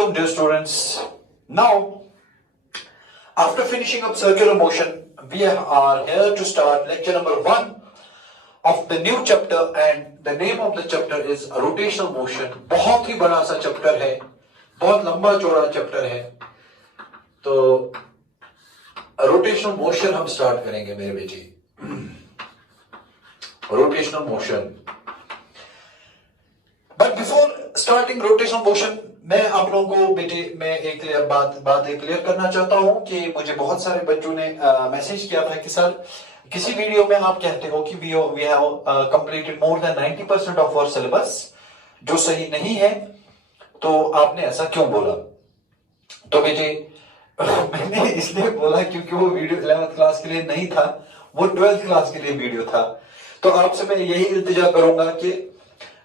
Assalamualaikum dear students. Now, after finishing up circular motion, we are here to start lecture number 1 of the new chapter, and the name of the chapter is rotational motion. बहुत ही बड़ा सा chapter है, बहुत लंबा चौड़ा chapter है. तो rotational motion हम स्टार्ट करेंगे मेरे बेटे. Rotational motion. But before starting rotational motion, मैं आप लोगों को बेटे मैं एक बात क्लियर करना चाहता हूं कि मुझे बहुत सारे बच्चों ने मैसेज किया था कि सर किसी वीडियो में आप कहते हो कि we have completed more than 90% of our syllabus, जो सही नहीं है. तो आपने ऐसा क्यों बोला? तो बेटे मैंने इसलिए बोला क्योंकि वो वीडियो 11th क्लास के लिए नहीं था, वो 12th क्लास के लिए वीडियो था. तो आपसे मैं यही इल्तिजा करूंगा कि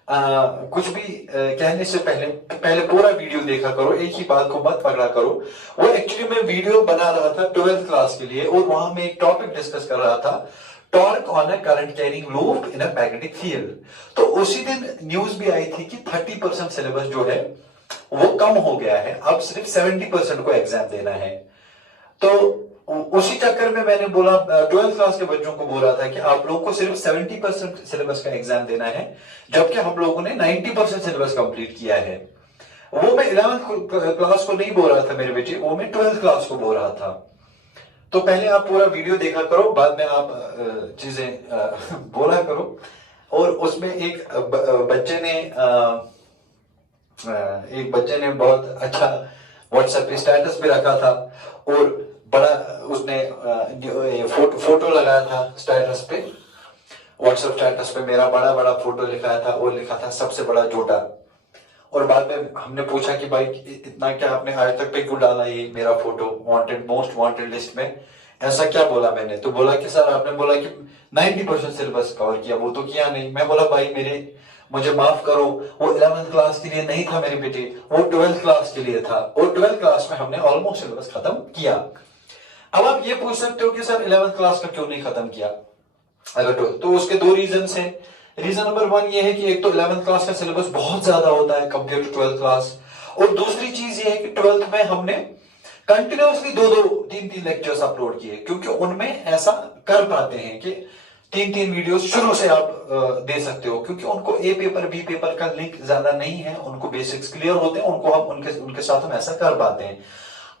कुछ भी कहने से पहले पूरा वीडियो देखा करो, एक ही बात को मत पकड़ा करो. वो एक्चुअली मैं वीडियो बना रहा था 12th क्लास के लिए, और वहां में एक टॉपिक डिस्कस कर रहा था, torque on a current carrying loop in a magnetic field. तो उसी दिन न्यूज भी आई थी कि 30% सिलेबस जो है वो कम हो गया है, अब सिर्फ 70% को एग्जाम देना है. तो उसी चक्कर में मैंने बोला 12th क्लास के बच्चों को बोला था कि आप लोगों को सिर्फ 70% सिलेबस का एग्जाम देना है, जबकि हम लोगों ने 90% सिलेबस कंप्लीट किया है. वो मैं 11th क्लास को नहीं बोल रहा था मेरे बेटे, वो मैं 12th क्लास को बोल रहा था. तो पहले आप पूरा वीडियो देखा करो, बाद में आप चीजें बोला करो. और उसमें एक बच्चे ने बहुत अच्छा व्हाट्सएप पे स्टेटस पे रखा था, और बड़ा उसने फोटो लगाया था स्टेटस पे, व्हाट्सएप स्टेटस पे मेरा बड़ा फोटो लिखाया था, और लिखा था सबसे बड़ा जोटा. और बाद में हमने पूछा कि भाई इतना क्या आपने आज तक पे क्यों डाला ये मेरा photo wanted, most wanted list में, ऐसा क्या बोला मैंने? तो बोला कि सर आपने बोला कि 90% सिलेबस कवर किया, वो तो किया नहीं. मैं बोला भाई मुझे माफ करो, वो 11th क्लास के लिए नहीं था मेरे बेटे, वो 12th क्लास के लिए था, और 12th क्लास में हमने ऑलमोस्ट सिलेबस खत्म किया. अब आप ये पूछ सकते हो कि सर 11th क्लास का क्यों नहीं खत्म किया अगर तो उसके दो रीजन हैं. रीजन नंबर 1 ये है कि एक तो 11th क्लास का सिलेबस बहुत ज्यादा होता है कंपेयर टू 12th क्लास, और दूसरी चीज ये है कि 12th में हमने कंटिन्यूअसली 2-3 लेक्चर्स अपलोड किए, क्योंकि उनमें ऐसा कर पाते हैं कि 3 वीडियोस शुरू से आप दे सकते हो, क्योंकि उनको ए पेपर बी पेपर का लिंक ज्यादा नहीं है, उनको बेसिक्स क्लियर होते हैं, उनको हम उनके साथ हम ऐसा कर पाते हैं.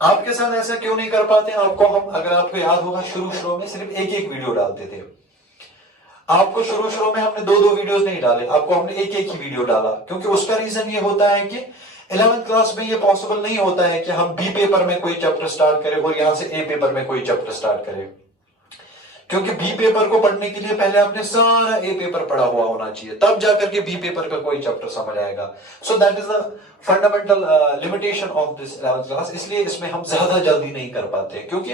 आपके साथ ऐसा क्यों नहीं कर पाते? आपको हम, अगर आपको याद होगा, शुरू में सिर्फ एक वीडियो डालते थे. आपको शुरू में हमने 2 वीडियोस नहीं डाले, आपको हमने एक ही वीडियो डाला, क्योंकि उसका रीजन ये होता है कि 11th क्लास में ये पॉसिबल नहीं होता है कि हम बी पेपर में कोई चैप्टर स्टार्ट करें और यहां से ए पेपर में कोई चैप्टर स्टार्ट करें, क्योंकि बी पेपर को पढ़ने के लिए पहले आपने सारा ए पेपर पढ़ा हुआ होना चाहिए, तब जाकर के बी पेपर का कोई चैप्टर समझ आएगा. So that is the fundamental limitation of this 11th class. इसलिए इसमें हम ज्यादा जल्दी नहीं कर पाते, क्योंकि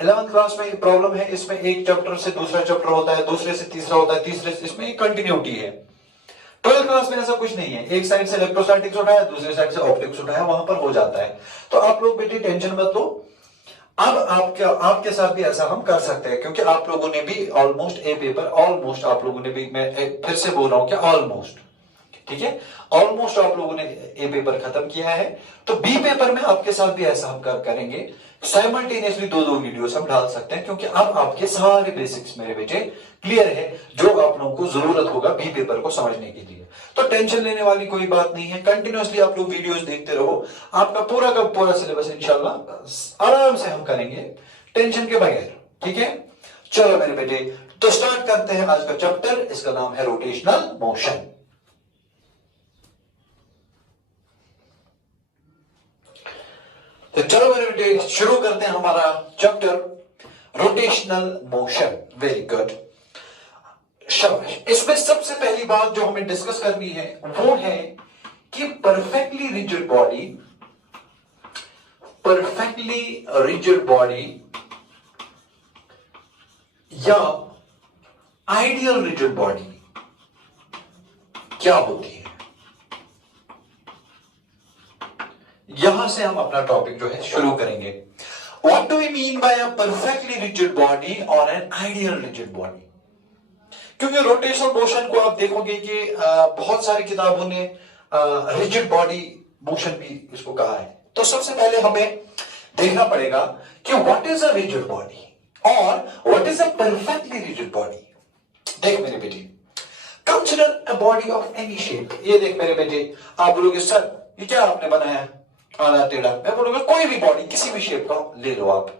11th क्लास में प्रॉब्लम है, इसमें एक चैप्टर से दूसरा चैप्टर होता है, दूसरे से तीसरा होता है, तीसरे से, इसमें एक कंटिन्यूटी है. 12th क्लास में ऐसा कुछ नहीं है, एक साइड से इलेक्ट्रोस्टैटिक्स उठाया, दूसरे साइड से ऑप्टिक्स उठाया, वहां पर हो जाता है. तो आप लोग बेटे टेंशन मत लो. अब आपके साथ भी ऐसा हम कर सकते हैं, क्योंकि आप लोगों ने भी ऑलमोस्ट ए पेपर, ऑलमोस्ट आप लोगों ने भी, मैं फिर से बोल रहा हूं कि ऑलमोस्ट, ठीक है, ऑलमोस्ट आप लोगों ने ए पेपर खत्म किया है. तो बी पेपर में आपके साथ भी ऐसा हम करेंगे, साइमल्टेनियसली 2 वीडियोस हम डाल सकते हैं, क्योंकि अब आपके सारे बेसिक्स मेरे बेटे क्लियर है, जो आप लोगों को जरूरत होगा बी पेपर को समझने के लिए. तो टेंशन लेने वाली कोई बात नहीं है, कंटिन्यूअसली आप लोग वीडियोस देखते रहो, आपका पूरा का पूरा सिलेबस इंशाल्लाह आराम से हम करेंगे, टेंशन के बगैर. ठीक है, चलो मेरे बेटे, तो स्टार्ट करते हैं आज का चैप्टर. इसका नाम है रोटेशनल मोशन. तो चलो मेरे बेटे शुरू करते हैं हमारा chapter rotational motion. Very good. इसमें सबसे पहली बात जो हमें डिस्कस करनी है वो है कि परफेक्टली रिजिड बॉडी या आइडियल रिजिड बॉडी क्या होती है. यहां से हम अपना टॉपिक जो है शुरू करेंगे. What do we mean by a perfectly rigid body और एन आइडियल रिजिड बॉडी? क्योंकि रोटेशनल मोशन को आप देखोगे कि बहुत सारी किताबों ने रिजिड बॉडी मोशन भी इसको कहा है। तो सबसे पहले हमें देखना पड़ेगा कि what is a rigid body और what is a perfectly rigid body. देख मेरे बेटे, consider a body of any shape. ये देख मेरे बेटे, आप बोलोगे सर ये क्या आपने बनाया आधा टेढ़ा, मैं बोलूंगा कोई भी बॉडी किसी भी शेप का ले लो आप।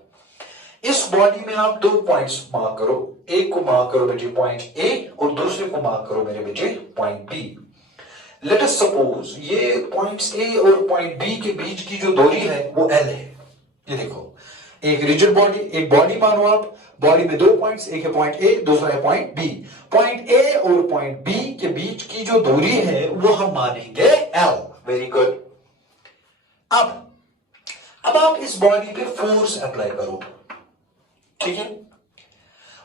इस बॉडी में आप 2 पॉइंट्स मार्क करो, एक को मार्क करो बेटे पॉइंट ए और दूसरे को मार्क करो मेरे बेटे point B. Let us suppose ये पॉइंट्स ए और पॉइंट बी के बीच की जो दूरी है वो एल है। ये देखो, एक रिजिड बॉडी, एक बॉडी मानो आप, बॉडी में 2 पॉइंट्स, एक है पॉइंट ए दूसरा है पॉइंट बी। पॉइंट ए और पॉइंट बी के बीच की जो दूरी है वो हम मानेंगे एल। Very good. अब आप इस बॉडी पे फोर्स अप्लाई करो, ठीक है।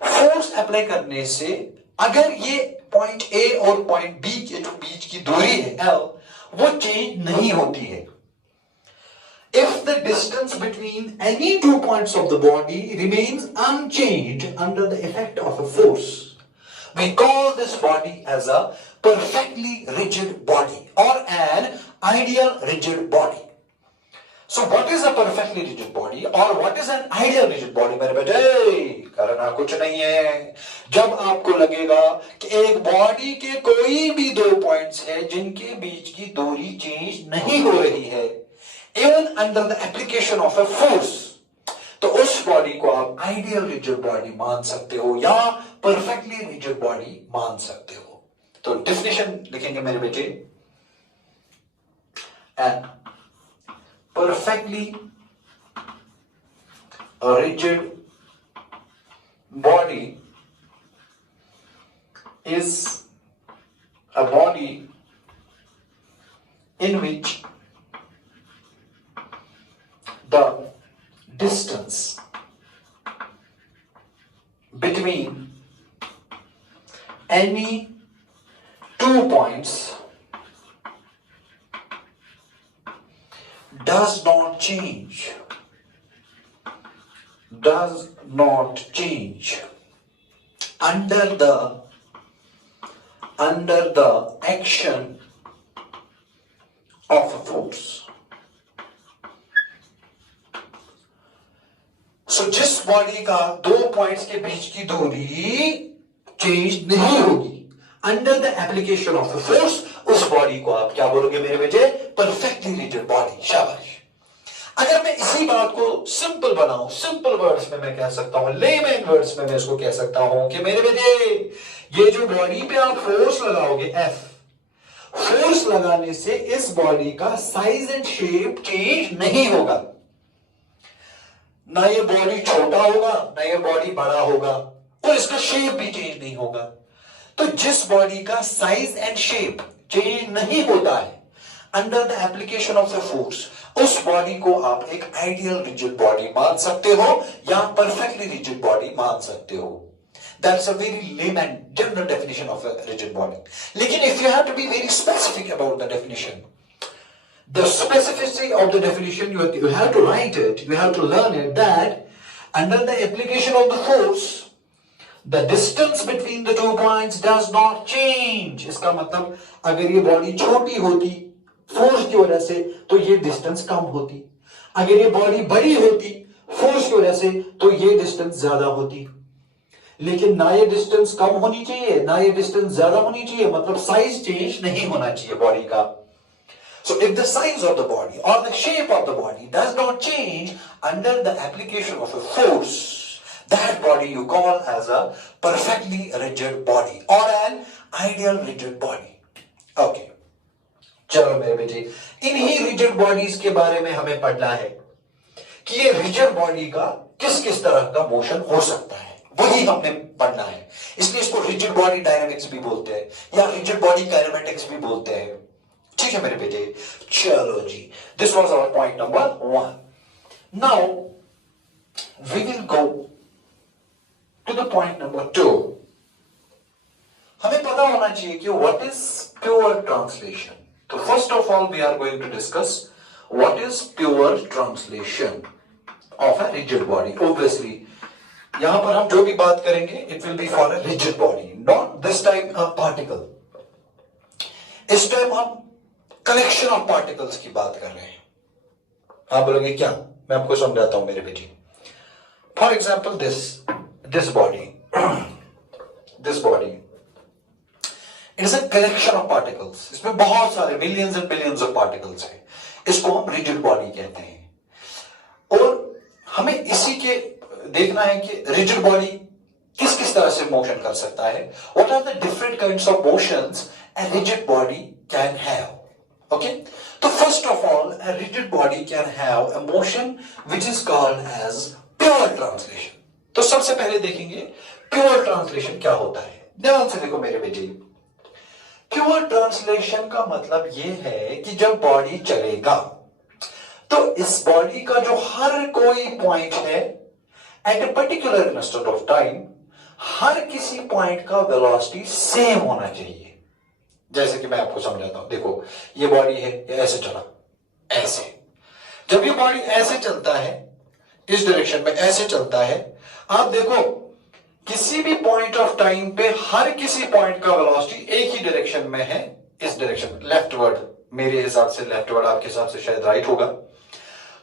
फोर्स अप्लाई करने से अगर ये पॉइंट ए और पॉइंट बी के जो बीच की दूरी है एल वो चेंज नहीं होती है। If the distance between any 2 points of the body remains unchanged under the effect of a force, we call this body as a perfectly rigid body or an ideal rigid body. So what is a perfectly rigid body or what is an ideal rigid body? मेरे बेटे करना कुछ नहीं है। जब आपको लगेगा कि एक बॉडी के कोई भी 2 पॉइंट्स है जिनके बीच की दूरी चेंज नहीं हो रही है even under the application of a force, तो उस बॉडी को आप आइडियल रिजिड बॉडी मान सकते हो या परफेक्टली रिजिड बॉडी मान सकते हो। तो डेफिनेशन लिखेंगे मेरे बेटे, and perfectly rigid body is a body in which the distance between any 2 points does not change under the action of a force. So जिस बॉडी का 2 पॉइंट्स के बीच की दूरी चेंज नहीं होगी under the application of a force, उस body को आप क्या बोलोगे मेरे बेटे? Perfectly rigid body. शाबाश। अगर मैं इसी बात को सिंपल बनाऊं, सिंपल वर्ड्स में मैं कह सकता हूं, लेमैन वर्ड्स में मैं इसको कह सकता हूं कि मेरे बेटे ये जो बॉडी पे आप फोर्स लगाओगे एफ, फोर्स लगाने से इस बॉडी का साइज एंड शेप चेंज नहीं होगा। ना ये बॉडी छोटा होगा ना ये बॉडी बड़ा होगा और इसका शेप भी चेंज नहीं होगा। तो जिस बॉडी का साइज एंड शेप चेंज नहीं होता है under the application of the force, उस बॉडी को आप एक आइडियल रिजिड बॉडी मान सकते हो या परफेक्टली रिजिड बॉडी मान सकते हो। That's a very layman general definition of a rigid body. लेकिन if you have to be very specific about the definition, the specificity of the definition you have to write it, you have to learn it that under the application of the force, the distance between the 2 points does not change. इसका मतलब अगर ये body छोटी होती force की वजह से तो ये डिस्टेंस कम होती, अगर ये बॉडी बड़ी होती फोर्स की वजह से तो ये डिस्टेंस ज्यादा होती। लेकिन ना ये डिस्टेंस कम होनी चाहिए ना ये डिस्टेंस ज्यादा होनी चाहिए, मतलब साइज चेंज नहीं होना चाहिए बॉडी का। So if the size of the body or the shape of the body does not change under the application of a force, that body you call as a perfectly rigid body or an ideal rigid body. Okay. चलो मेरे बेटे, इन्हीं rigid bodies के बारे में हमें पढ़ना है कि ये रिजिड बॉडी का किस किस तरह का मोशन हो सकता है, वही हमने पढ़ना है। इसलिए इसको रिजिड बॉडी डायनामिक्स भी बोलते हैं या रिजिड बॉडी काइनेमेटिक्स भी बोलते हैं। ठीक है मेरे बेटे, चलो जी, this was our point number 1। Now we will go to the point number 2। हमें पता होना चाहिए कि व्हाट इज प्योर ट्रांसलेशन। तो first of all we are going to discuss what is pure translation of a rigid body. Obviously यहां पर हम जो भी बात करेंगे it will be for a rigid body, not this time a particle. इस time हम कलेक्शन ऑफ पार्टिकल्स की बात कर रहे हैं। आप बोलोगे क्या? मैं आपको समझाता हूं मेरे बेटी। For example this body it is a collection of particles. इसमें बहुत सारे millions and billions of particles हैं। इसको हम रिजिड बॉडी कहते हैं। और हमें इसी के देखना है कि रिजिड बॉडी किस किस तरह से मोशन कर सकता है। What are the different kinds of motions a rigid body can have. Okay, so first of all, a rigid body can have a motion which is called as pure translation. तो सबसे पहले देखेंगे pure translation क्या होता है। ध्यान से देखो मेरे बेटे, प्योर ट्रांसलेशन का मतलब यह है कि जब बॉडी चलेगा तो इस बॉडी का जो हर कोई पॉइंट है at a particular instant of time, हर किसी पॉइंट का वेलोसिटी सेम होना चाहिए। जैसे कि मैं आपको समझाता हूं, देखो ये बॉडी है, ये ऐसे चला, ऐसे। जब ये बॉडी ऐसे चलता है, इस डायरेक्शन में ऐसे चलता है, आप देखो किसी भी पॉइंट ऑफ टाइम पे हर किसी पॉइंट का वेलोसिटी एक ही डायरेक्शन में है, इस डायरेक्शन में, लेफ्टवर्ड। मेरे हिसाब से लेफ्टवर्ड, आपके हिसाब से शायद राइट होगा।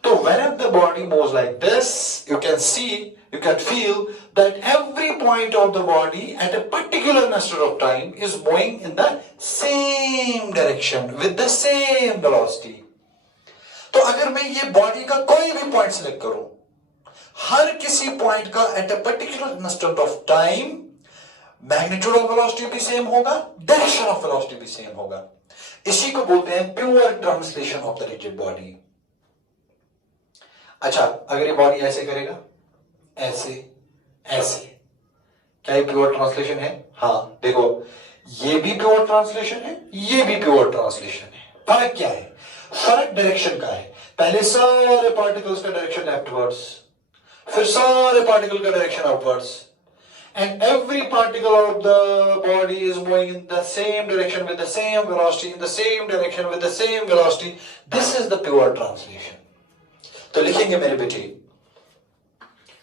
तो whenever the body moves like this, you can feel that every point of the body at a particular instant of time is moving in the same direction with the same velocity. तो अगर मैं ये body का कोई भी point select करूं, हर किसी point का at a particular instant of time magnitude of velocity भी सेम होगा, डायरेक्शन ऑफ वेलोसिटी भी सेम होगा। इसी को बोलते हैं pure translation of the rigid body. अच्छा, अगर ये बॉडी ऐसे करेगा, ऐसे ऐसे, क्या ये प्योर ट्रांसलेशन है? हाँ, देखो ये भी प्योर ट्रांसलेशन है, ये भी प्योर ट्रांसलेशन है। फर्क क्या है? फर्क डायरेक्शन का है। पहले सारे पार्टिकल्स का डायरेक्शन लेफ्टवर्ड्स, फिर सारे पार्टिकल का direction upwards, and every particle of the body is moving in the same direction with the same velocity, in the same direction with the same velocity. This is the pure translation. तो लिखेंगे मेरे बेटे,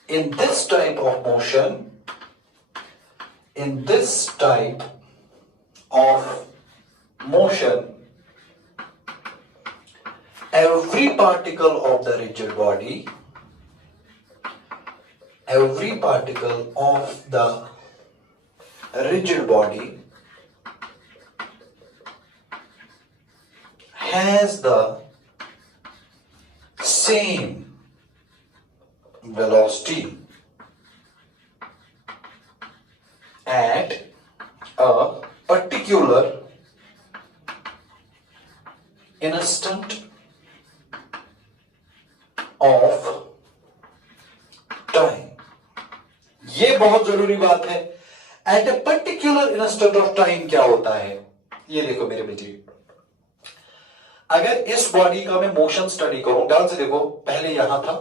in this type of motion, in this type of motion, every particle of the rigid body, every particle of the rigid body has the same velocity at a particular instant of time. ये बहुत जरूरी बात है। At a particular instant of time क्या होता है? ये देखो मेरे बेटे, अगर इस बॉडी का मैं मोशन स्टडी करूं, ध्यान से देखो, पहले यहां था,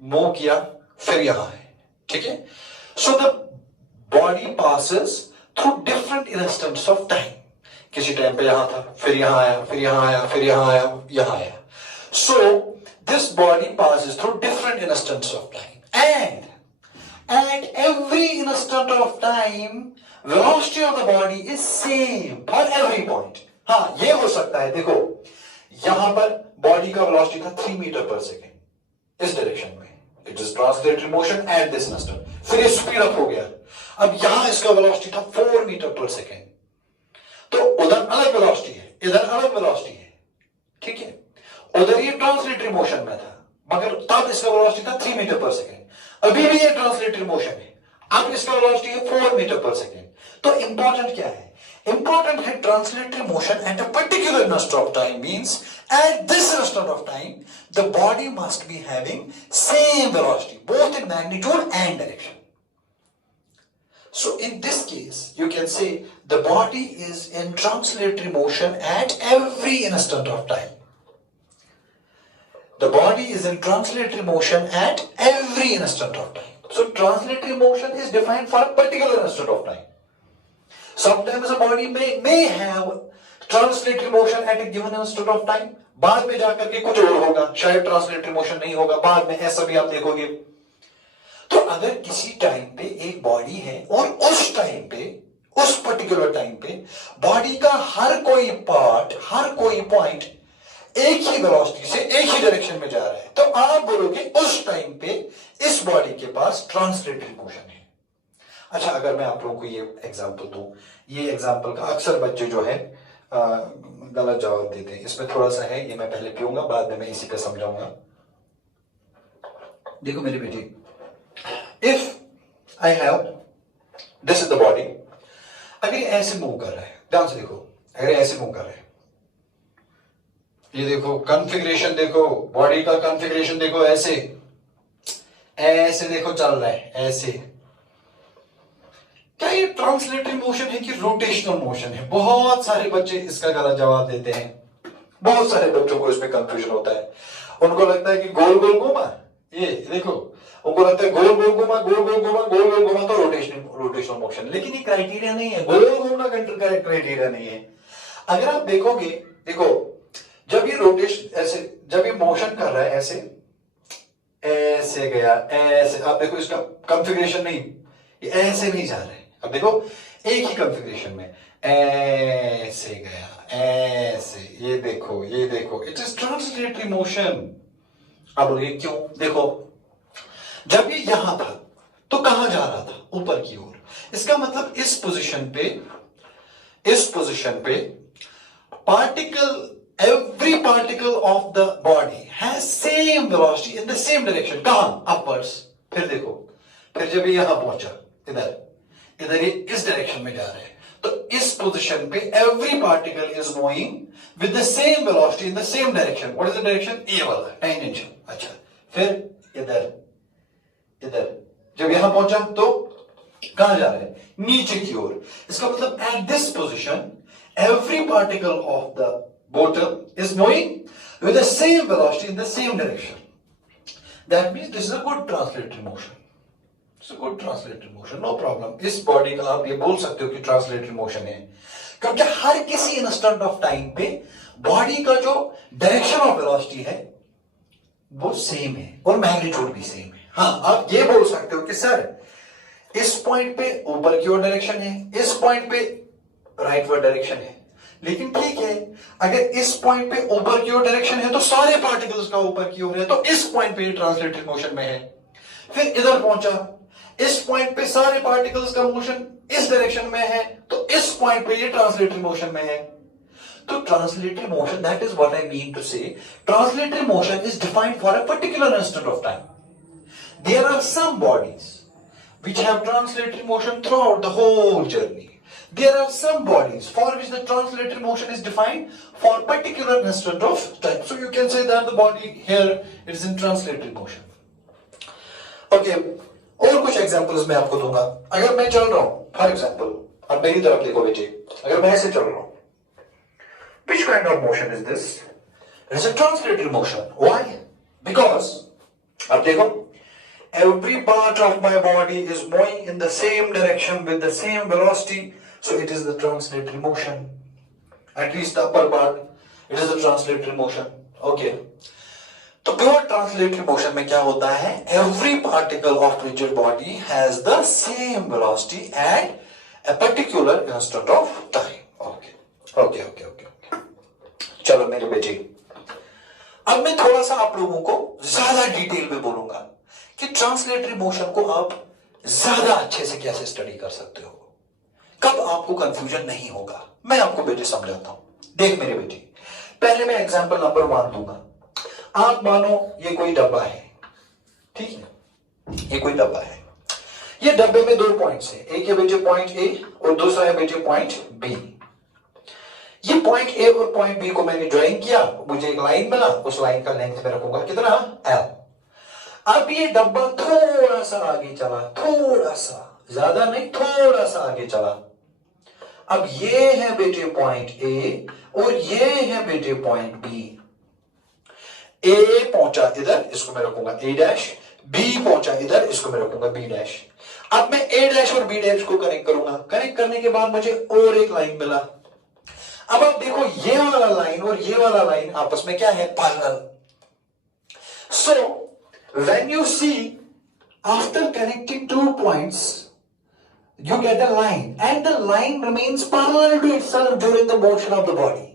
मूव किया, फिर यहां है, ठीक है। So the body passes through different instants of time. किसी टाइम पे यहां था, फिर यहां आया, फिर यहां आया, फिर यहां आया, यहां आया। So this body passes through different instants of time and at every instant of time velocity of the body is same for every point. हाँ, ये हो सकता है, देखो यहां पर बॉडी का वेलोसिटी था 3 मीटर पर सेकेंड इस डायरेक्शन में, it is translatory motion at this instant, फिर ये स्पीड अप हो गया, अब यहां इसका वेलोसिटी था 4 मीटर पर सेकेंड, तो उधर अलग वेलोसिटी है, इधर अलग वेलोसिटी है, ठीक है। उधर ये ट्रांसलेटरी मोशन में था, मगर तब इसका वेलोसिटी था 3 मीटर पर सेकेंड, अभी भी ये ट्रांसलेटरी मोशन है, अब इसका वेलोसिटी है 4 मीटर पर सेकेंड। तो इंपॉर्टेंट क्या है? इंपॉर्टेंट है translatory motion at a particular instant of time, means at this instant of time the body must be having same velocity both in magnitude and direction. So in this case you can say the body is in translatory motion at every instant of time. The body is in translatory motion at every instant of time. So translatory motion is defined for a particular instant of time. Sometimes a body may have translatory motion at a given instant of time. बाद में जाकर के कुछ और होगा, शायद translatory motion नहीं होगा, बाद में ऐसा भी आप देखोगे। तो अगर किसी टाइम पे एक बॉडी है और उस टाइम पे उस पर्टिकुलर टाइम पे बॉडी का हर कोई पार्ट, हर कोई पॉइंट एक ही वेलोसिटी से एक ही डायरेक्शन में जा रहा है, तो आप बोलोगे उस टाइम पे इस बॉडी के पास ट्रांसलेटरी मोशन है। अच्छा, अगर मैं आप लोगों को ये एग्जांपल दूं, ये एग्जांपल का अक्सर बच्चे जो है गलत जवाब देते हैं। इसमें थोड़ा सा है, ये मैं पहले पीऊंगा, बाद में मैं इसी पे समझाऊंगा। देखो मेरे बेटे, if I have this is the body, अगर ये ऐसे मूव कर रहा है, ध्यान से देखो, अगर ऐसे मूव कर रहा है, ये देखो कॉन्फ़िगरेशन, देखो बॉडी का कॉन्फ़िगरेशन, देखो ऐसे ऐसे देखो चल रहा है ऐसे, क्या ये ट्रांसलेटरी मोशन है कि रोटेशनल मोशन है? बहुत सारे बच्चे इसका गलत जवाब देते हैं। बहुत सारे बच्चों को इसमें कंफ्यूजन होता है। उनको लगता है कि गोल गोल घूमा, ये देखो, उनको लगता है गोल गोल घूमा, गोल गोल घूमा, गोल गोल घूमा तो रोटेशनल मोशन। लेकिन ये क्राइटेरिया नहीं है, गोल घूमना क्राइटेरिया नहीं है। अगर आप देखोगे, देखो जब ये रोटेशन ऐसे, जब ये मोशन कर रहा है ऐसे, ऐसे गया ऐसे, आप देखो इसका कॉन्फ़िगरेशन नहीं, ये ऐसे नहीं जा रहा है। अब देखो एक ही कॉन्फ़िगरेशन में ऐसे गया ऐसे, ये देखो ये देखो, इट इज ट्रांसलेटरी मोशन। अब ये क्यों? देखो जब ये यहां था तो कहां जा रहा था? ऊपर की ओर। इसका मतलब इस पोजीशन पे particle, every particle of the body has same velocity in the same direction. कहां? upwards. फिर देखो, फिर जब ये यहां पहुंचा, इधर ये इस डायरेक्शन में जा रहे हैं, तो इस पोजीशन पे every particle is moving with the same velocity in the same direction. What is the direction? ये वाला tangential. अच्छा, फिर इधर जब यहां पहुंचा तो कहां जा रहे हैं? नीचे की ओर। इसका मतलब at this position every particle of the bottle is moving with the same velocity in the same direction. That means this is a good translatory motion. It's a good translatory motion, no problem. इस body का आप ये बोल सकते हो कि translatory motion है, क्योंकि हर किसी इंस्टेंट ऑफ टाइम पे बॉडी का जो डायरेक्शन ऑफ वेलोसिटी है वो सेम है और मैग्नीट्यूड भी सेम है। हाँ, आप ये बोल सकते हो कि सर इस पॉइंट पे ऊपर की ओर डायरेक्शन है, इस पॉइंट पे राइटवर्ड डायरेक्शन है, लेकिन ठीक है, अगर इस पॉइंट पे ऊपर की ओर डायरेक्शन है तो सारे पार्टिकल्स का ऊपर की ओर है, तो इस पॉइंट पे ट्रांसलेटरी मोशन में है। फिर इधर पहुंचा, इस पॉइंट पे सारे पार्टिकल्स का मोशन इस डायरेक्शन में है, तो इस पॉइंट पे ये ट्रांसलेटरी मोशन में है। तो translatory motion, that is what I mean to say, translatory motion is defined for a particular instant of time. There are some bodies which have translatory motion throughout the whole journey. There are some bodies for which the translatory motion is defined for particular instant of time. So you can say that the body here is in translatory motion. Okay, और कुछ examples मैं आपको दूंगा। अगर मैं चल रहा हूं, for example, अब मेरी तरफ देखो बेटे, अगर मैं ऐसे चल रहा हूं, which kind of motion is this? It is a translatory motion. Why? Because अब देखो, every part of my body is moving in the same direction with the same velocity, so it is the translatory motion. At least the upper part, it is the translatory motion. Okay. तो pure translatory motion में क्या होता है? Every particle of rigid body has the same velocity at a particular instant of time. Okay. चलो मेरे बेटे, अब मैं थोड़ा सा आप लोगों को ज्यादा डिटेल में बोलूंगा कि ट्रांसलेटरी मोशन को आप ज्यादा अच्छे से कैसे स्टडी कर सकते हो, कब आपको कंफ्यूजन नहीं होगा। मैं आपको बेटे समझाता हूं। देख मेरे बेटे, पहले मैं एग्जांपल नंबर 1 दूंगा। आप मानो ये कोई डब्बा है, ठीक है, ये कोई डब्बा है, ये डब्बे में 2 पॉइंट्स है, एक है बेटे पॉइंट ए और दूसरा है बेटे पॉइंट बी। ये पॉइंट ए और पॉइंट बी को मैंने ज्वाइन किया, मुझे एक लाइन मिला, उस लाइन का लेंथ में रखूंगा कितना? L। अब ये डब्बा थोड़ा सा आगे चला, थोड़ा सा, ज्यादा नहीं, थोड़ा सा आगे चला। अब ये है बेटे पॉइंट ए और ये है बेटे पॉइंट बी। ए पहुंचा इधर, इसको मैं रखूंगा ए डैश, बी पहुंचा इधर, इसको मैं रखूंगा बी डैश। अब मैं ए डैश और बी डैश को कनेक्ट करूंगा, कनेक्ट करने के बाद मुझे और एक लाइन मिला। अब आप देखो, ये वाला लाइन और ये वाला लाइन आपस में क्या है? Parallel. So when you see after connecting 2 points, you get a line, and the line remains parallel to itself during the motion of the body.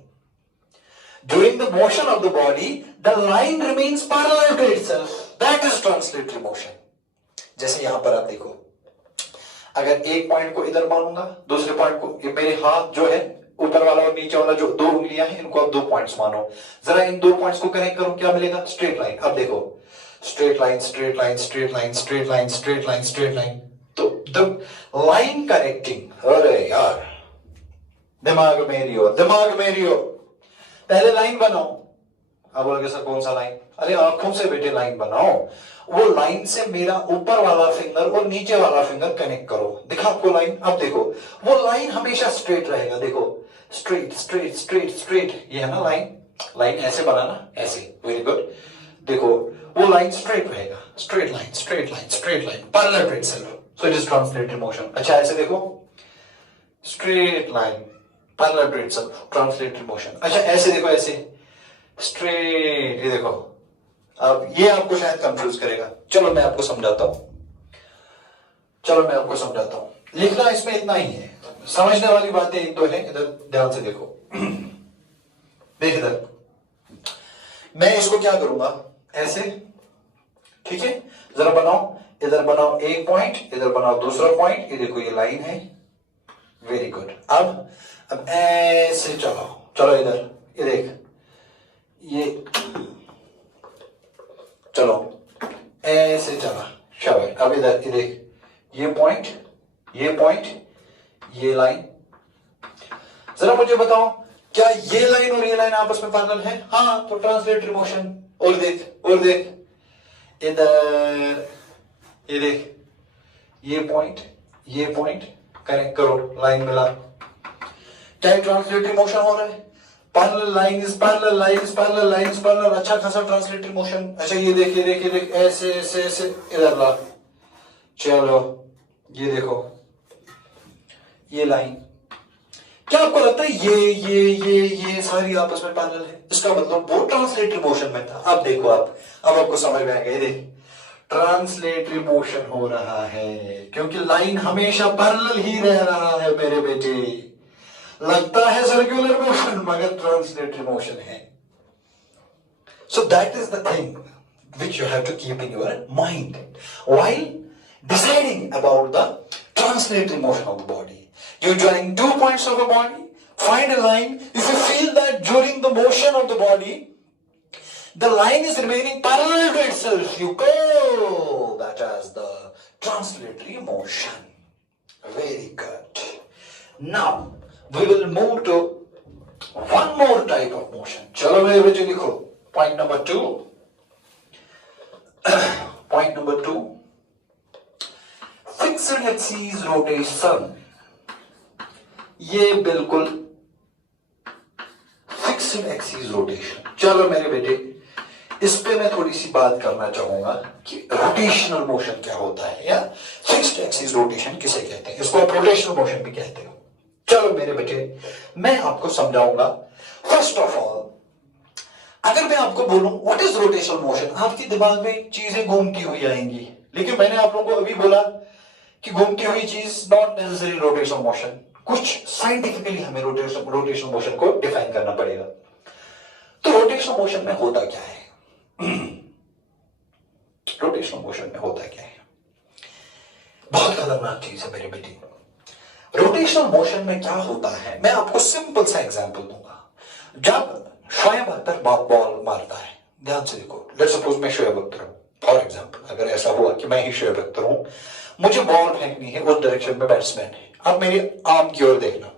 During the motion of the body, the line remains parallel to itself. That is translatory motion. जैसे यहां पर आप देखो, अगर एक point को इधर मानूंगा, दूसरे पॉइंट को, ये मेरे हाथ जो है ऊपर वाला और नीचे वाला जो दो उंगलियां हैं, इनको आप दो पॉइंट्स मानो. जरा इन दो पॉइंट्स को कनेक्ट करो, क्या मिलेगा? Straight line. अब देखो, straight line, straight line, straight line, straight line, straight line, straight line. तो द लाइन कनेक्टिंग, अरे यार दिमाग मेरी हो, पहले लाइन बनाओ. आप बोलोगे सर कौन सा लाइन? अरे आंखों से बेटे लाइन बनाओ. वो लाइन से मेरा ऊपर वाला फिंगर और नीचे वाला फिंगर कनेक्ट करो. दिखा आपको लाइन? अब देखो, वो लाइन हमेशा स्ट्रेट रहेगा. देखो, स्ट्रेट स्ट्रेट स्ट्रेट स्ट्रेट, ये है ना लाइन. लाइन ऐसे बनाना, ऐसे. Very good. देखो, वो लाइन स्ट्रेट रहेगा. Straight line, straight line, straight line, parallel to itself. So it is translatory motion. अच्छा, ऐसे देखो, straight line, parallel to itself, translatory motion. अच्छा, ऐसे देखो, ऐसे स्ट्रेट, ये देखो. अब ये आपको शायद कंफ्यूज करेगा. चलो मैं आपको समझाता हूं. लिखना इसमें इतना ही है, समझने वाली बातें एक दो है. इधर ध्यान से देखो. देख इधर, मैं इसको क्या करूंगा? ऐसे, ठीक है. जरा बनाओ, इधर बनाओ एक पॉइंट, इधर बनाओ दूसरा पॉइंट. ये देखो, ये लाइन है. Very good. अब ऐसे चलो इधर, ये देख, ये चलो ऐसे चला, शाबाश. अब इधर ये देख, ये पॉइंट, ये लाइन. जरा मुझे बताओ, क्या ये लाइन और ये लाइन आपस में पैरेलल है? हाँ, तो ट्रांसलेटरी मोशन. और देख इधर, ये देख, ये पॉइंट कनेक्ट करो, लाइन मिला. क्या ट्रांसलेटरी मोशन हो रहा है? Parallel line is parallel, line is parallel, line is parallel. अच्छा खासा ट्रांसलेटरी मोशन. अच्छा, ये देख, ऐसे इधर ला. चलो, ये देखो, ये लाइन. क्या आपको लगता है ये सारी आपस में पैरेलल है? इसका मतलब वो ट्रांसलेटरी मोशन में था. अब देखो, अब आपको समझ में आएगा. ये देख, ट्रांसलेटरी मोशन हो रहा है, क्योंकि लाइन हमेशा पैरेलल ही रह रहा है मेरे बेटे. लगता है सर्कुलर मोशन, मगर ट्रांसलेटरी मोशन है. So that is the thing which you have to keep in your mind while deciding about the translatory motion of the body. You join 2 points of the body, find a line. If you feel that during the motion of the body, the line is remaining parallel to itself, you call that as the translatory motion. Very good. Now, we will move to one more type of motion. चलो मेरे बच्चे लिखो. Point number 2. Point number 2. Fixed axis rotation. ये बिल्कुल fixed axis rotation. चलो मेरे बेटे, इस पे मैं थोड़ी सी बात करना चाहूंगा कि रोटेशनल मोशन क्या होता है, या फिक्स्ड एक्सिस रोटेशन किसे कहते हैं. इसको आप रोटेशनल मोशन भी कहते हो. चलो मेरे बेटे, मैं आपको समझाऊंगा. फर्स्ट ऑफ ऑल, अगर मैं आपको बोलूं व्हाट इज रोटेशनल मोशन, आपके दिमाग में चीजें घूमती हुई आएंगी. लेकिन मैंने आप लोगों को अभी बोला कि घूमती हुई चीज नॉट नेसेसरी रोटेशनल मोशन. कुछ साइंटिफिकली हमें रोटेशनल मोशन को डिफाइन करना पड़ेगा. तो रोटेशनल मोशन में होता क्या है? रोटेशनल मोशन में होता क्या है? बहुत खतरनाक चीज है मेरे बेटे. रोटेशनल मोशन में क्या होता है, मैं आपको सिंपल सा एग्जांपल दूंगा. जब शोएब अख्तर बॉल मारता है, ध्यान से देखो. लेट्स सपोज मैं शोएब अख्तर हूं, फॉर एग्जांपल. अगर ऐसा हुआ कि मैं ही शोएब अख्तर हूं, मुझे बॉल फेंकनी है, उस डायरेक्शन में बैट्समैन है. अब मेरी आर्म की ओर देखना.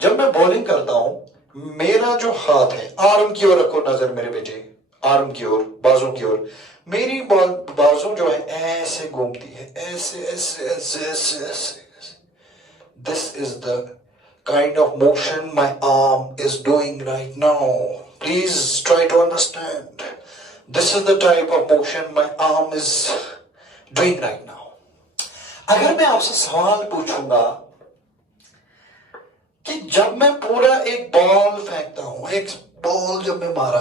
जब मैं बॉलिंग करता हूं, मेरा जो हाथ है, आर्म की ओर रखो नजर मेरे बेटे, आर्म की ओर, बाजू की ओर. मेरी बाजू जो है ऐसे घूमती है, ऐसे ऐसे ऐसे ऐसे ऐसे. This is the kind of motion my arm is doing right now. Please try to understand. This is the type of motion my arm is doing right now. अगर मैं आपसे सवाल पूछूंगा कि जब मैं पूरा एक बॉल फेंकता हूं, एक बॉल जब मैं मारा,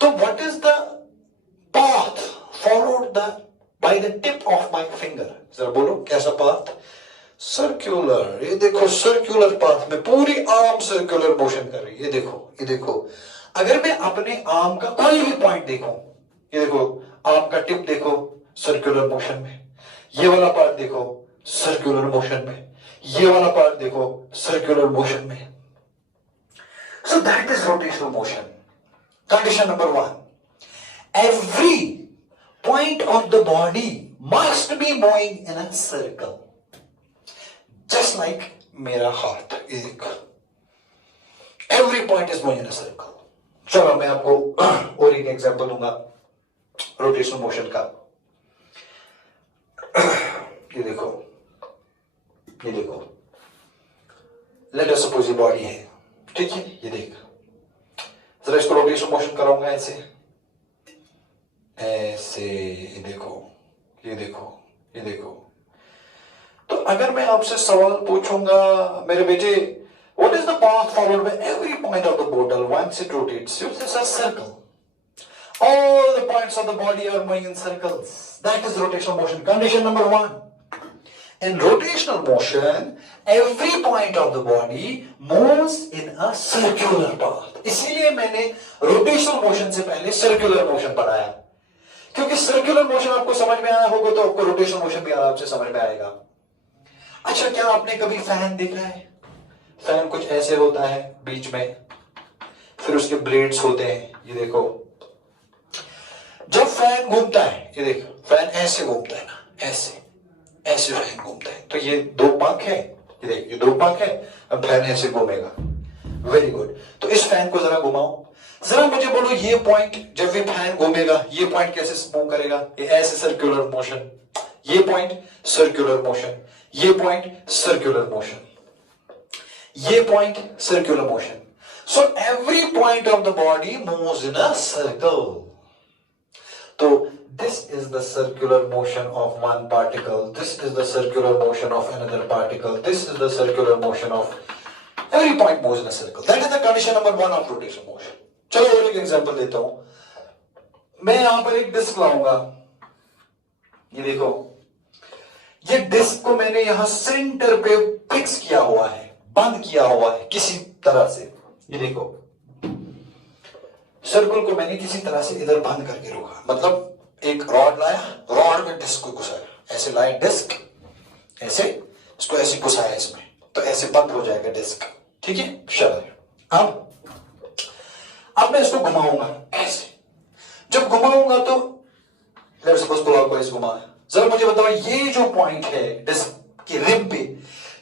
तो what is the path followed by the tip of my finger? जरा बोलो, कैसा path? सर्क्यूलर, ये देखो सर्क्यूलर पाथ में पूरी आर्म सर्क्यूलर मोशन कर रही है। ये देखो, ये देखो, अगर मैं अपने आर्म का कोई भी पॉइंट देखूं, ये देखो आर्म का टिप देखो सर्क्यूलर मोशन में, ये वाला पार्ट देखो सर्क्यूलर मोशन में, ये वाला पार्ट देखो सर्क्यूलर मोशन में। So that is rotational motion. Condition number 1, every point of the body must be moving in a circle, just like मेरा हाथ, एक every point is moving in a circle। चलो मैं आपको और एक एग्जांपल दूंगा रोटेशनल मोशन का। ये देखो, ये देखो, लेट अस सपोज ये बॉडी है, ठीक है, ये देख, जरा इसको रोटेशनल मोशन कराऊंगा ऐसे ऐसे, ये देखो, ये देखो, ये देखो। तो अगर मैं आपसे सवाल पूछूंगा मेरे बेटे, what is the path followed by every point of the bottle once it rotates? It is a circle. All the points of the body are moving in circles. That is rotational motion. Condition number 1. In rotational motion, every point of the body moves in a circular path. इसीलिए मैंने rotational motion से पहले circular motion पढ़ाया, क्योंकि circular motion आपको समझ में आया होगा तो आपको रोटेशनल मोशन भी आराम से समझ में आएगा। अच्छा, क्या आपने कभी फैन देखा है? फैन कुछ ऐसे होता है बीच में, फिर उसके ब्लेड्स होते हैं, ये देखो। जब फैन घूमता है, ये देख, फैन ऐसे घूमता है ना, ऐसे ऐसे फैन घूमता है, तो ये 2 पंख है, ये देख, ये 2 पंख है, अब फैन ऐसे घूमेगा। Very good. तो इस फैन को जरा घुमाओ, जरा मुझे बोलो ये पॉइंट जब ये फैन घूमेगा, ये पॉइंट कैसे मूव करेगा? ये ऐसे सर्कुलर मोशन, ये पॉइंट सर्कुलर मोशन, ये पॉइंट सर्कुलर मोशन, ये point circular motion. So every point of the body moves in a circle. तो this is the circular motion of one particle, this is the circular motion of another particle, this is the circular motion of every point moves in a circle. That is the condition number 1 of rotational motion. चलो और एक example देता हूं। मैं यहां पर एक disc लाऊंगा, ये देखो, ये डिस्क को मैंने यहां सेंटर पे फिक्स किया हुआ है, बंद किया हुआ है किसी तरह से। ये देखो, सर्कल को मैंने किसी तरह से इधर बंद करके रोका, मतलब एक रॉड लाया, रॉड में डिस्क को घुसाया, ऐसे लाया डिस्क, ऐसे इसको ऐसे घुसाया इसमें, तो ऐसे बंद हो जाएगा डिस्क, ठीक है। चलो अब मैं इसको घुमाऊंगा ऐसे, जब घुमाऊंगा तो लेट्स सपोज क्लॉकवाइज घुमा। जरा मुझे बताओ, ये जो पॉइंट है डिस्क की रिम पे,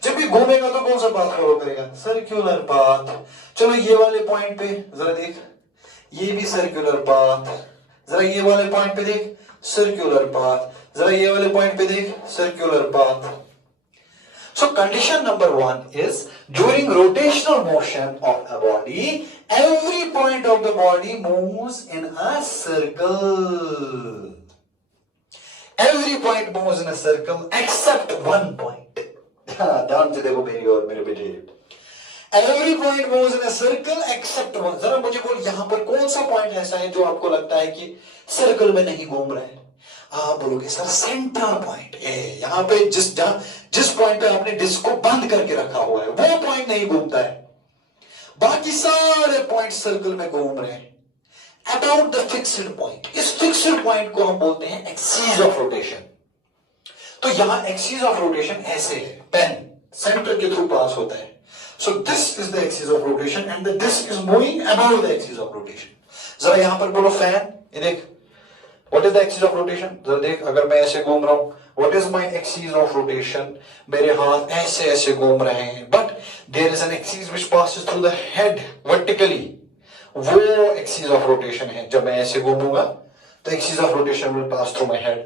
जब ये घूमेगा तो कौन सा पाथ फॉलो करेगा? Circular path. चलो ये वाले पॉइंट पे जरा देख, ये भी सर्कुलर पाथ, जरा ये वाले पॉइंट पे देख सर्कुलर पाथ, जरा ये वाले पॉइंट पे देख circular path. So condition number 1 is during rotational motion of a body, every point of the body moves in a circle. Every point moves in a circle except one point. ध्यान से देखो मेरी और मेरे बेटे। Every point moves in a circle except one. जरा मुझे बोल, यहां पर कौन सा पॉइंट ऐसा है जो आपको लगता है कि सर्कल में नहीं घूम रहा है? आप बोलोगे सर सेंट्रल पॉइंट, यहां पे जिस पॉइंट पे आपने डिस्क को बंद करके रखा हुआ है वो पॉइंट नहीं घूमता है, बाकी सारे पॉइंट सर्कल में घूम रहे हैं। अबाउट द फिक्स्ड पॉइंट, इस फिक्स्ड पॉइंट को हम बोलते हैं एक्सिस ऑफ रोटेशन। तो यहां एक्सिस ऑफ रोटेशन ऐसे है, पेन सेंटर के थ्रू पास होता है। So this is the axis of rotation and the disc is moving about the axis of rotation. जरा यहां पर बोलो फैन, ये देख, What is the axis of rotation? जरा देख, अगर मैं ऐसे घूम रहा हूं, what is my axis of rotation? मेरे हाथ ऐसे ऐसे घूम रहे हैं, but there is an axis which passes through the head vertically. वो axis of rotation है। जब मैं ऐसे घूमूंगा तो axis of rotation will pass through my head.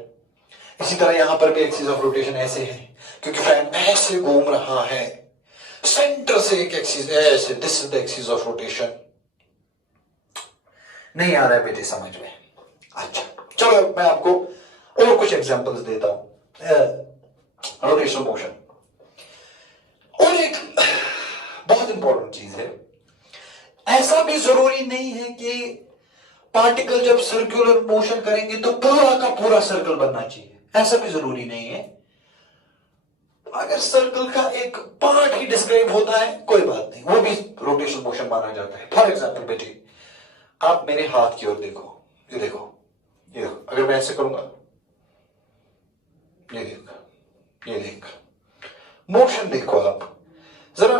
इसी तरह यहां पर भी axis of rotation ऐसे है, क्योंकि फैन ऐसे घूम रहा है, सेंटर से एक एक्सिस ऐसे, this is the axis of rotation. नहीं आ रहा है बेटे समझ में? अच्छा, चलो मैं आपको और कुछ एग्जांपल्स देता हूं रोटेशनल मोशन। और एक बहुत इंपॉर्टेंट चीज है, ऐसा भी जरूरी नहीं है कि पार्टिकल जब सर्कुलर मोशन करेंगे तो पूरा का पूरा सर्कल बनना चाहिए, ऐसा भी जरूरी नहीं है। अगर सर्कल का एक पार्ट ही डिस्क्राइब होता है कोई बात नहीं, वो भी रोटेशनल मोशन माना जाता है। फॉर एग्जाम्पल बेटी, आप मेरे हाथ की ओर देखो, ये देखो, ये देखो, अगर मैं ऐसे करूंगा, ये देख, ये देख, मोशन देखो आप जरा,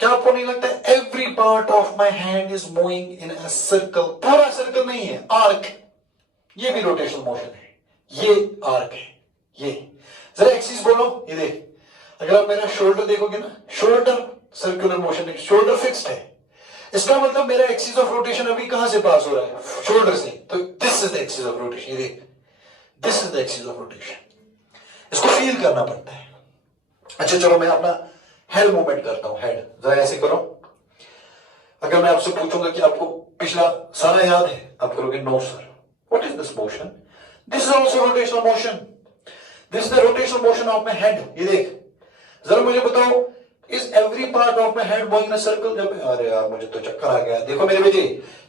क्या आपको नहीं लगता है every part of my hand is moving in a circle? पूरा सर्कल नहीं है, आर्क, ये भी रोटेशनल मोशन है, ये आर्क है, ये जरा एक्सिस बोलो, ये देख, अगर आप मेरा शोल्डर देखोगे ना, शोल्डर सर्कुलर मोशन है, शोल्डर फिक्स्ड है, इसका मतलब मेरा एक्सिस ऑफ रोटेशन अभी कहां से पास हो रहा है? शोल्डर से। तो this is the axis of rotation, ये देख, this is the axis of rotation, इसको फील करना पड़ता है। अच्छा चलो मैं अपना हेड मूवमेंट करता हूं, हेड जरा ऐसे करो। अगर मैं आपसे पूछूंगा कि आपको पिछला सारा याद है, आप करोगे no sir. What is this motion? This is also rotational motion, this is the rotational motion of my head. ये देख, जरा मुझे बताओ, is every part of my head going in a circle? जब, अरे यार मुझे तो चक्कर आ गया, देखो मेरे बेटे,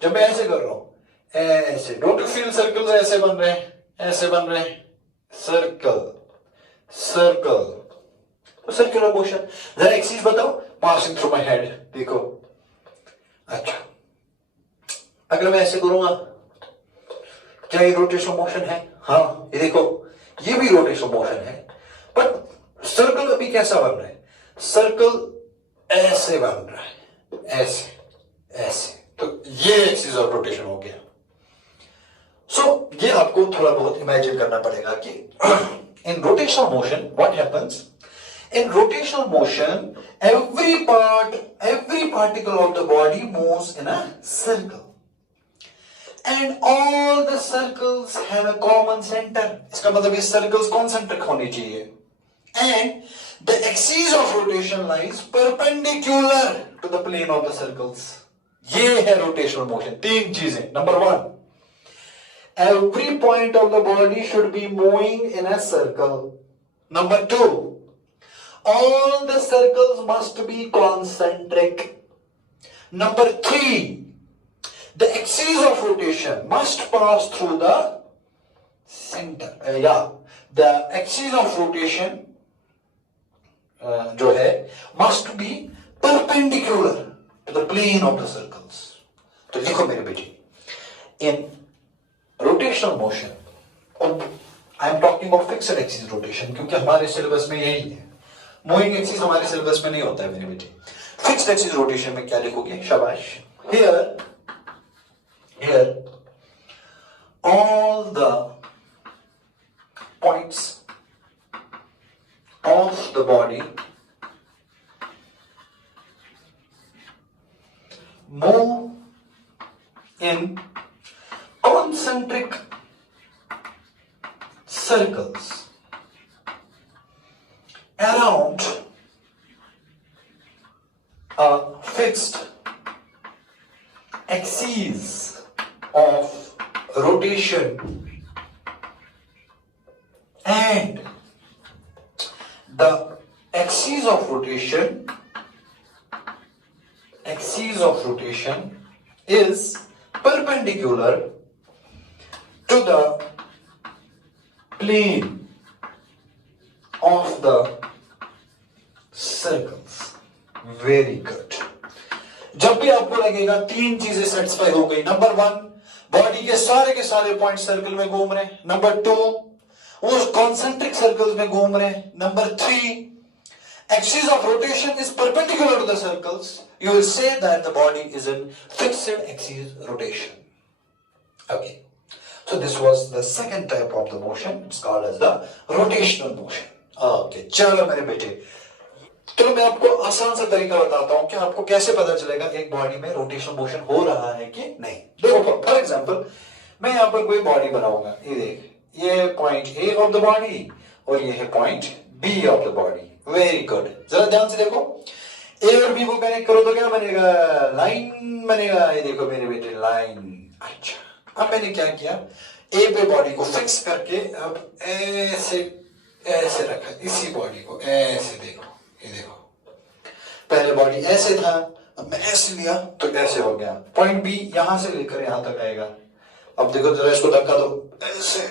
जब मैं ऐसे कर रहा हूं, ऐसे, डोंट यू फील सर्कल्स ऐसे बन रहे हैं, ऐसे बन रहे हैं, सर्कल सर्कल, तो सर्कुलर मोशन। जरा एक्सिस बताओ, पासिंग थ्रू माय हेड, देखो। अच्छा, अगर मैं ऐसे करूंगा, क्या ये रोटेशनल मोशन है? हाँ, ये देखो, ये भी रोटेशनल मोशन है, बट सर्कल अभी कैसा बन रहा है? सर्कल ऐसे बन रहा है, ऐसे ऐसे, तो ये एक्सिस ऑफ रोटेशन हो गया। सो ये आपको थोड़ा बहुत इमेजिन करना पड़ेगा कि in rotational motion what happens? In rotational motion, every particle of the body moves in a circle, and all the circles have a common center. इसका मतलब ये circles concentric होने चाहिए, and the axis of rotation lies perpendicular to the plane of the circles. ये है rotational motion। तीन चीजें, number 1, every point of the body should be moving in a circle. Number 2, all the circles must be concentric. Number 3, the axis of rotation must pass through the center. The axis of rotation जो है must be perpendicular to the plane of the circles. तो लिखो मेरे बेटे, in rotational motion, I am talking of fixed axis rotation क्योंकि हमारे syllabus में यही है। मूविंग एक्सिस हमारे सिलेबस में नहीं होता है मेरे बेटे। फिक्स्ड एक्सिस रोटेशन में क्या लिखोगे? शाबाश। Here all the points of the body move in concentric circles around a fixed axis of rotation, and the axis of rotation is perpendicular to the plane of the circles. Very good. जब भी आपको लगेगा तीन चीजें satisfy हो गई, number 1, body के सारे पॉइंट सर्कल में घूम रहे हैं, नंबर 2, वो कॉन्सेंट्रिक सर्कल्स में घूम रहे हैं, number 3, axis of rotation is perpendicular to the circles, you will say that the body is in fixed axis rotation. Okay, so this was the second type of the motion, it's called as the rotational motion. Okay, चलो मेरे बेटे, चलो मैं आपको आसान सा तरीका बताता हूं कि आपको कैसे पता चलेगा एक बॉडी में रोटेशनल मोशन हो रहा है कि नहीं। देखो फॉर एग्जांपल, मैं यहां पर कोई बॉडी बनाऊंगा, ये देख, ये point A of the body और ये है point B of the body. Very good, जरा ध्यान से देखो, ए और बी को कनेक्ट करो तो क्या बनेगा? लाइन बनेगा। ये देखो मेरे बेटे, लाइन। अच्छा, अब मैंने क्या किया, ए पे बॉडी को फिक्स करके अब ऐसे ऐसे रखा, इसी बॉडी को ऐसे, देखो ये देखो, पहले बॉडी ऐसे था, अब मैं ऐसे लिया तो ऐसे हो गया, पॉइंट बी यहां से लेकर यहां तक आएगा। अब देखो जरा इसको धक्का दो, ऐसे,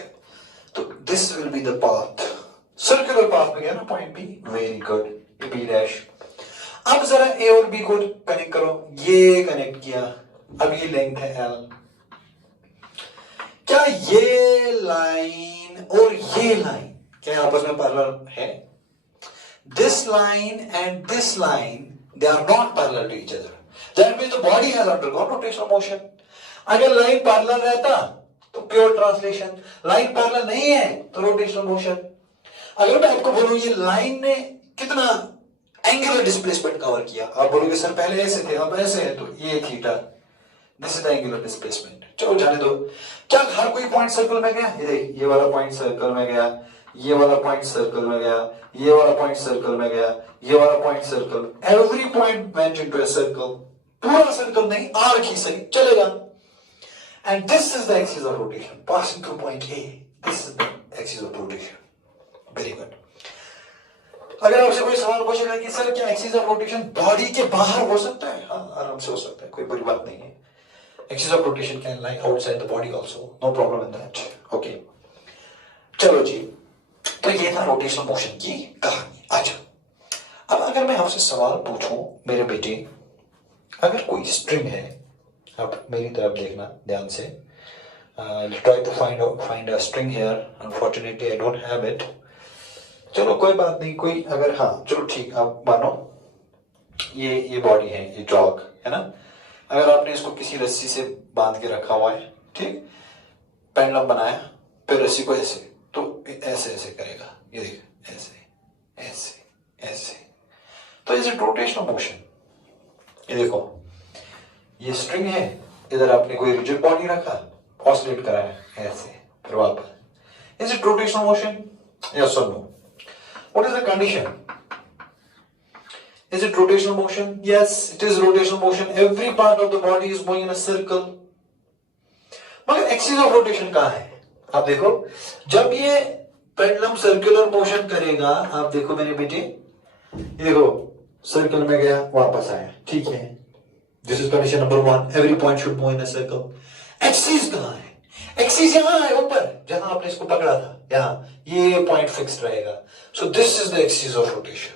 तो this will be the path, circular path में गया ना point B, very good, B dash. अब जरा ए और बी को कनेक्ट करो, ये कनेक्ट किया, अब ये लेंथ है एल। क्या ये लाइन और ये लाइन क्या आपस में पैरेलल है? This line and this line, they are not parallel to each other, that means the body has undergone rotational motion. अगर लाइन पैरेलल रहता तो प्योर ट्रांसलेशन, लाइन पैरेलल नहीं है तो रोटेशनल मोशन। अगर मैं आपको बोलूं ये लाइन ने कितना एंगुलर डिस्प्लेसमेंट कवर किया, आप बोलोगे सर पहले ऐसे थे अब ऐसे है, तो ये theta, this is the angular displacement. चलो जाने दो। क्या हर कोई पॉइंट सर्कल में गया? ये देख, ये वाला पॉइंट सर्कल में गया, ये वाला पॉइंट सर्कल में गया, ये वाला पॉइंट सर्कल में गया, ये वाला point circle, every point went into a circle. पूरा सर्कल नहीं, आर्क ही सही चलेगा। And this is the axis of rotation passing through point A, this is the axis of rotation. Very good. अगर आपसे कोई सवाल पूछेगा कि सर क्या एक्सिस ऑफ रोटेशन बॉडी के बाहर हो सकता है? हाँ, आराम से हो सकता है, कोई बड़ी बात नहीं है। Axis of rotation can lie outside the body also, no problem in that. Okay, चलो जी, तो ये था रोटेशनल मोशन की कहानी। अच्छा, अब अगर मैं आपसे सवाल पूछूं मेरे बेटे, अगर कोई स्ट्रिंग है, आप मेरी तरफ देखना ध्यान से, try to find a string here, unfortunately I don't have it. चलो कोई बात नहीं, कोई अगर, हाँ चलो ठीक, आप मानो ये बॉडी है, ये जॉग है ना, अगर आपने इसको किसी रस्सी से बांध के रखा हुआ है, ठीक, पेंडुलम बनाया, फिर रस्सी को ऐसे, तो ऐसे ऐसे करेगा, ये देख, ऐसे ऐसे ऐसे, तो इज इट रोटेशनल मोशन। ये देखो, ये स्ट्रिंग है, इधर आपने कोई रिजिड बॉडी रखा, ऑसिलेट कराया ऐसे, फिर वापस, is it rotational motion? Yes और no? What is the condition? Is it rotational motion? Yes, it is rotational motion. Every part of the body is moving in a circle. मगर axis of rotation कहाँ है? आप देखो, जब ये pendulum circular motion करेगा, आप देखो मेरे बेटे, ये देखो सर्कल में गया वापस आया, ठीक है, this is condition number 1, every point should move in a circle. Axis कहाँ है? एक्सिस यहां है ऊपर, जहां आपने इसको पकड़ा था, यहां ये पॉइंट फिक्स्ड रहेगा। So this is the axis of rotation,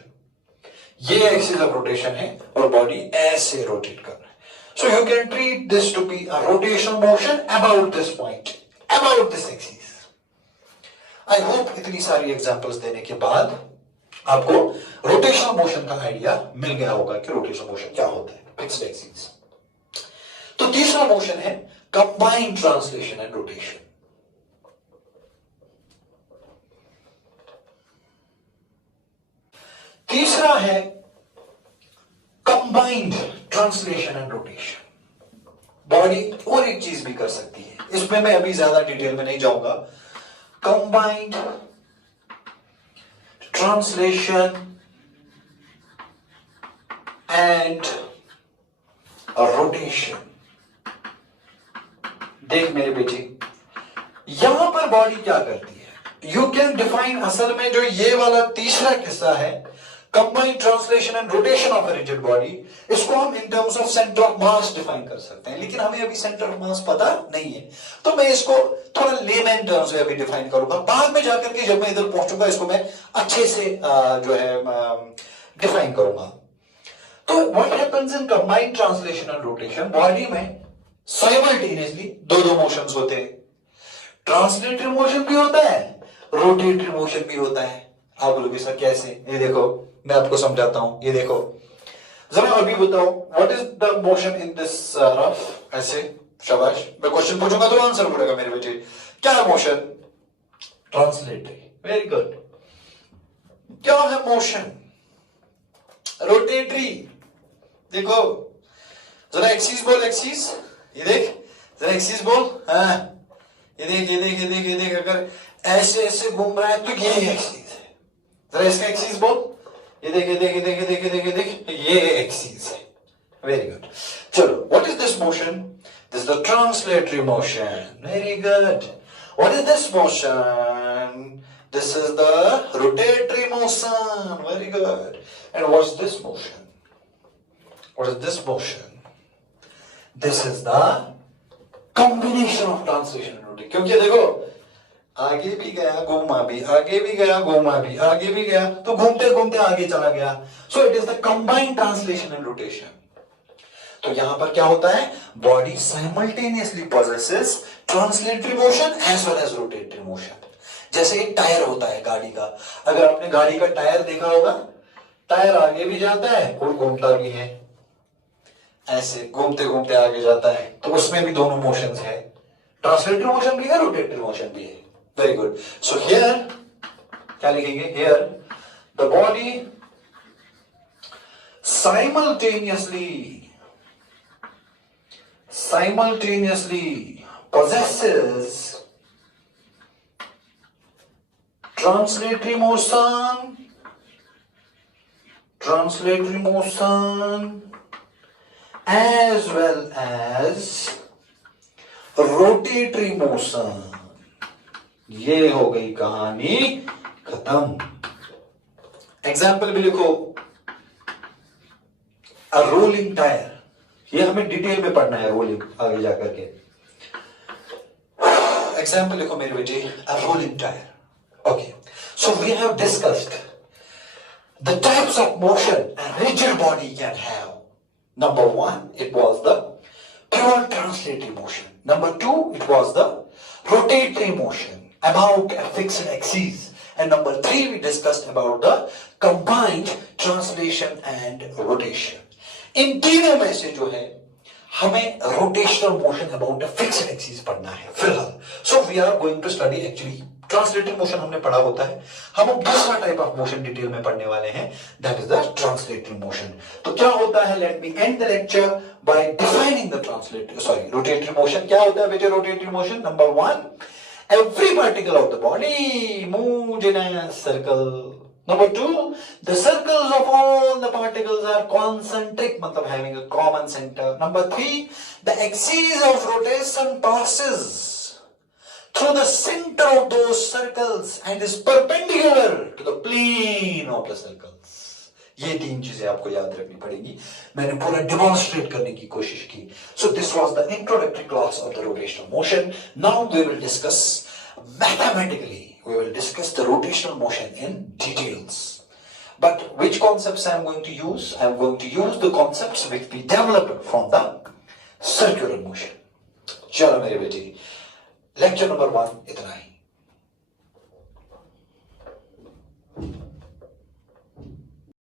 ये एक्सिस ऑफ रोटेशन है और बॉडी ऐसे रोटेट कर रहा है। So you can treat this to be a rotational motion about this point, about this axis. I hope इतनी सारी एग्जांपल्स देने के बाद आपको रोटेशनल मोशन का आइडिया मिल गया होगा कि रोटेशनल मोशन क्या होता है, फिक्स्ड एक्सिस। तो तीसरा मोशन है कंबाइंड ट्रांसलेशन एंड रोटेशन। तीसरा है combined translation and rotation. Body और एक चीज भी कर सकती है, इसमें मैं अभी ज्यादा डिटेल में नहीं जाऊंगा। Combined translation and rotation. देख मेरे बेटे, यहां पर बॉडी क्या करती है, यू कैन डिफाइन, असल में जो ये वाला तीसरा किस्सा है, combined translation and rotation of a rigid body, इसको हम in terms of centre of mass define कर सकते हैं, लेकिन हमें अभी सेंटर ऑफ मास पता नहीं है, तो मैं इसको थोड़ा लेमैन टर्म्स में अभी डिफाइन करूंगा। बाद में जाकर के जब मैं इधर पहुंचूंगा, इसको मैं अच्छे से जो है डिफाइन करूंगा। तो what happens in combined translation and rotation, body में साइमल्टेनियसली दो मोशंस होते हैं, ट्रांसलेटरी मोशन भी होता है, रोटेटरी मोशन भी होता है। आप बोलोगे सर कैसे? ये देखो मैं आपको समझाता हूं, ये देखो जरा अभी बताओ, what is the motion in this rough, ऐसे, शाबाश, मैं क्वेश्चन पूछूंगा तो आंसर बोलेगा मेरे बेटे, क्या है मोशन? Translatory, very good. क्या है मोशन? रोटेटरी। देखो जरा एक्सिस बोल, एक्सिस, ये देख जरा एक्सिस बोल, हाँ ये देख ये देख ये देख ये देख, अगर ऐसे ऐसे घूम रहा है तो ये एक्सिस है। जरा इसका एक्सिस बोल, ये देख ये देख ये देख ये देख ये देख ये देख, ये एक्सिस है। Very good. चलो, what is this motion? This is the translatory motion. Very good. What is this motion? This is the rotatory motion. Very good. And what is this motion? What is this motion? This is the combination of translation and rotation. क्योंकि देखो आगे भी गया घूमा भी, आगे भी गया घूमा भी, आगे भी गया, तो घूमते घूमते आगे चला गया. So it is the combined translation and rotation. तो यहां पर क्या होता है, body simultaneously possesses translatory motion as well as rotatory motion. जैसे एक टायर होता है गाड़ी का, अगर आपने गाड़ी का टायर देखा होगा, टायर आगे भी जाता है और घूमता भी है, ऐसे घूमते घूमते आगे जाता है, तो उसमें भी दोनों मोशंस है, ट्रांसलेटरी मोशन भी है, रोटेटरी मोशन भी है. Very good. सो हियर क्या लिखेंगे, here the body simultaneously possesses translatory motion as well as rotatory motion. ये हो गई कहानी खत्म. एग्जाम्पल भी लिखो, अ रोलिंग टायर. ये हमें डिटेल में पढ़ना है, रोलिंग आगे जाकर के. एग्जाम्पल लिखो मेरे बेटे, a rolling tyre. Okay, so we have discussed the types of motion a rigid body can have. Number one, it was the pure translatory motion. Number two, it was the rotatory motion about a fixed axis. And number three, we discussed about the combined translation and rotation. इन तीनों में से जो है हमें rotational motion about a fixed axis पढ़ना है फिलहाल. So we are going to study, actually translating motion हमने पढ़ा होता है, हम अब दूसरा टाइप ऑफ मोशन डिटेल में पढ़ने वाले हैं, that is the translating motion. तो क्या होता है, let me end the lecture by defining the rotatory motion. क्या होता है बेटे rotatory motion? Number one, every particle of the body moves in a circle. Number two, the circles of all the particles are concentric, matlab having a common center. Number three, the axis of rotation passes through the center of those circles and is perpendicular to the plane of the circles. ये तीन चीजें आपको याद रखनी पड़ेगी. मैंने पूरा demonstrate करने की कोशिश की. So this was the introductory class of the rotational motion. Now we will discuss mathematically. We will discuss the rotational motion in details. But which concepts I am going to use? I am going to use the concepts which we developed from the circular motion. चलो मेरे बेटे, lecture number 1